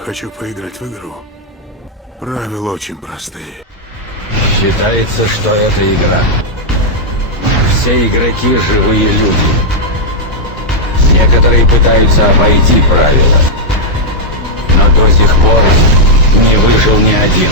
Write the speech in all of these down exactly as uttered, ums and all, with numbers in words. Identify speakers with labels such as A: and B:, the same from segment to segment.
A: хочу поиграть в игру. Правила очень простые.
B: Считается, что это игра. Все игроки – живые люди. Некоторые пытаются обойти правила. Но до сих пор не выжил ни один.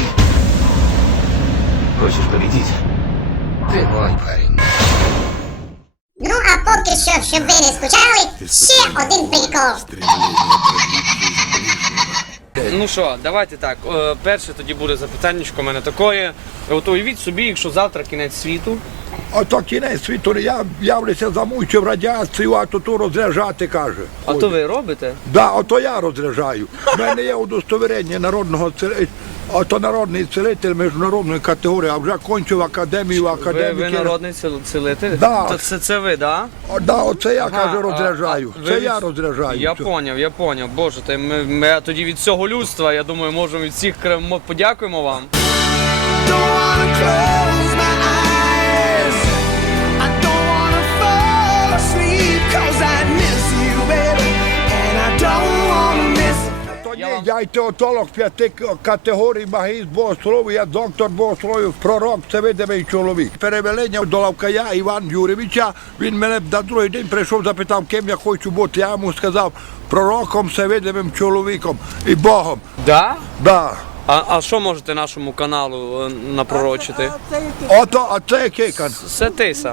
B: Хочешь победить? Ты мой парень.
C: Ну, а поки що, щоб ви не скучали, ще один прикол.
A: Стремление продлить жизнь ближнего.
D: Ну що, давайте так. Е, Перше тоді буде запитаннячко у мене такое. От уявіть собі, якщо завтра кінець світу.
E: Ото кінець світу, я явлюся замучив радіацію, а то ту розряджати, каже.
D: А то ви робите?
E: Да, ото я розряджаю. У мене є удостоверення народного цілителя, ото народний цілитель міжнародної категорії, а вже кончив академію
D: Ви,
E: академіки.
D: ви народний ціл- цілитель?
E: Да.
D: То це, це ви, да?
E: О, да, оце я,
D: Ага,
E: каже,
D: а-
E: розряджаю.
D: а ви
E: Це
D: від-
E: я розряджаю.
D: Я
E: Це.
D: поняв, я поняв. Боже, ти, ми, ми тоді від всього людства, я думаю, можемо від всіх крем- мо- подякуємо вам.
F: Don't wanna close my eyes. I don't wanna fall asleep 'cause I miss you, baby, and I don't wanna miss.
E: Тоді
D: Я вам-
E: я й теотолог п'яти к- категорій, магістр богослов'я, я доктор богослов'я, пророк, це видимий чоловік. Перевелення до Лавкая Івана Юрійовича, він мене на другий день прийшов, запитав, ким я хочу бути. Я йому сказав, пророком, всевидимим чоловіком і Богом.
D: Да?
E: Да.
D: А, а що можете нашому каналу е, напророчити?
E: Ото, а це кикан.
D: Це тиса.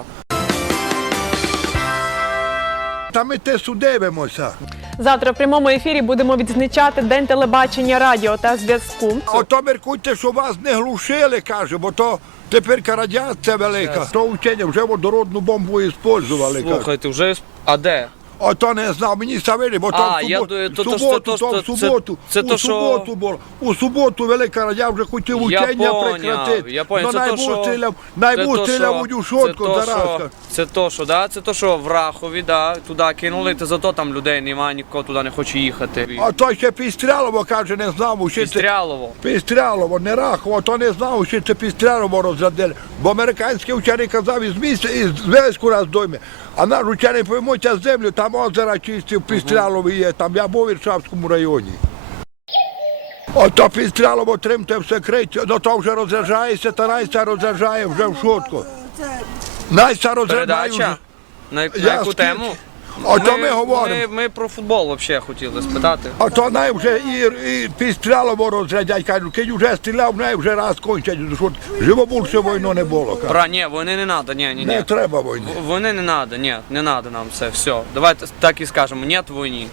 E: Та ми те судивимося.
G: Завтра в прямому ефірі будемо відзначати День телебачення, радіо та зв'язку.
E: Ото міркуйте, що вас не глушили, каже, бо то тепер радіація велика. То вчення вже водородну бомбу використовували, каже.
D: Слухайте, вже... А де?
E: Ото не знав, мені ставили, бо то
D: А,
E: в
D: я
E: суботу,
D: думаю, то-
E: в
D: то-
E: суботу,
D: то-
E: то
D: то-
E: в
D: це-
E: суботу,
D: це
E: у
D: то, що-
E: суботу було. У суботу велика радіа вже хотів
D: Я
E: учення
D: поняв,
E: прекратити.
D: я поняв.
E: Но
D: Це то,
E: найбув
D: що...
E: стріляв,
D: це
E: найбув
D: то,
E: стріляв
D: що-
E: у дюшотку,
D: це то,
E: заразка.
D: що- Це то, що, да? Це то, що в Рахові, да, туди кинули, то зато там людей немає, ніхто туди не хоче їхати.
E: А то ще Пістрялово, каже, не знав, що це...
D: Пістрялово.
E: Пістрялово, не Рахово, то не знав, що це Пістрялово розрядили. Бо американський учений казав, із місця, із зв'язку раз дойме. А наш учений поймуться землю, там озера чисті, в Пістрялові є, там я був у Віршавському районі. Ото Пістрялово тримте в секреті, ну то вже розряджається, та Найся розряджає вже в шутку. Найся розряджає вже.
D: Передача? На, на
E: Я
D: яку
E: скільки-
D: тему?
E: Ото ми говоримо.
D: Ми, ми про футбол взагалі хотіли спитати.
E: А то най вже і, і Пістрялово розрядять, кажуть, кінь вже стріляв, най вже раз кончать, що живо більше війни не було. кажуть.
D: Бра, ні, війни не треба, ні, ні,
E: Не
D: ні.
E: треба війни.
D: В- Війни не треба, ні, не треба нам це, все. Давайте так і скажемо, ні війні.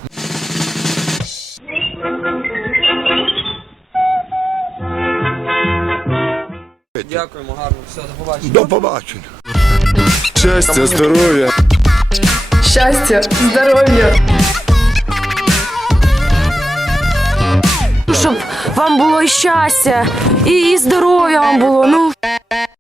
D: Дякуємо, гарно, все, до побачення.
E: До побачення.
A: Счастья, здоровья.
G: Щастя, здоров'я!
H: Щоб вам було і щастя, і здоров'я вам було. Ну.